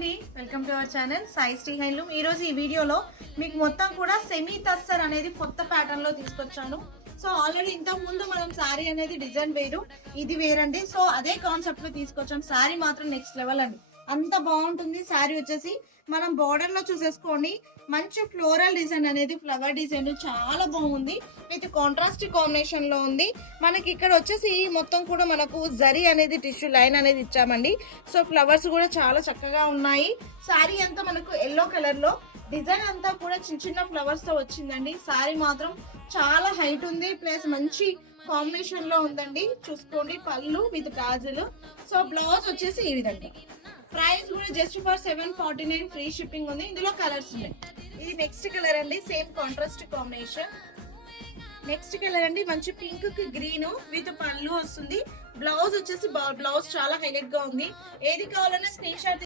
అండి, welcome to our channel Sai Shri handloom. ఈ రోజు ఈ వీడియోలో మీకు మొత్తం కూడా సెమీ టస్సర్ అనేది కొత్త ప్యాటర్న్ లో తీసుకొచ్చాను. సో ఆల్రెడీ ఇంతకు ముందు మనం శారీ అనేది డిజైన్ వేరు, ఇది వేరండి. సో అదే కాన్సెప్ట్ లో తీసుకొచ్చాం. శారీ మాత్రం నెక్స్ట్ లెవెల్ అండి, అంత బాగుంటుంది. శారీ వచ్చేసి మనం బోర్డర్ లో చూసేసుకోండి, మంచి ఫ్లోరల్ డిజైన్ అనేది, ఫ్లవర్ డిజైన్ చాలా బాగుంది. విత్ కాంట్రాస్ట్ కాంబినేషన్ లో ఉంది. మనకి ఇక్కడ వచ్చేసి మొత్తం కూడా మనకు జరీ అనేది టిష్యూ లైన్ అనేది ఇచ్చామండి. సో ఫ్లవర్స్ కూడా చాలా చక్కగా ఉన్నాయి. శారీ అంతా మనకు ఎల్లో కలర్ లో డిజైన్ అంతా కూడా చిన్న చిన్న ఫ్లవర్స్ తో వచ్చిందండి. శారీ మాత్రం చాలా హైట్ ఉంది, ప్లస్ మంచి కాంబినేషన్ లో ఉందండి. చూసుకోండి, పళ్ళు విత్ గాజులు. సో బ్లౌజ్ వచ్చేసి ఈ విధంగా. ప్రైస్ కూడా జస్ట్ ఫర్ 749, ఫ్రీ షిప్పింగ్ ఉంది. ఇందులో కలర్స్ ఉన్నాయి. ఇది నెక్స్ట్ కలర్ అండి, same contrast combination. Next colour అండి, మంచి పింక్ కి గ్రీన్ విత్ పళ్ళు వస్తుంది. బ్లౌజ్ వచ్చేసి బ్లౌజ్ చాలా హైలైట్ గా ఉంది. ఏది కావాలన్నా స్క్రీన్ షాట్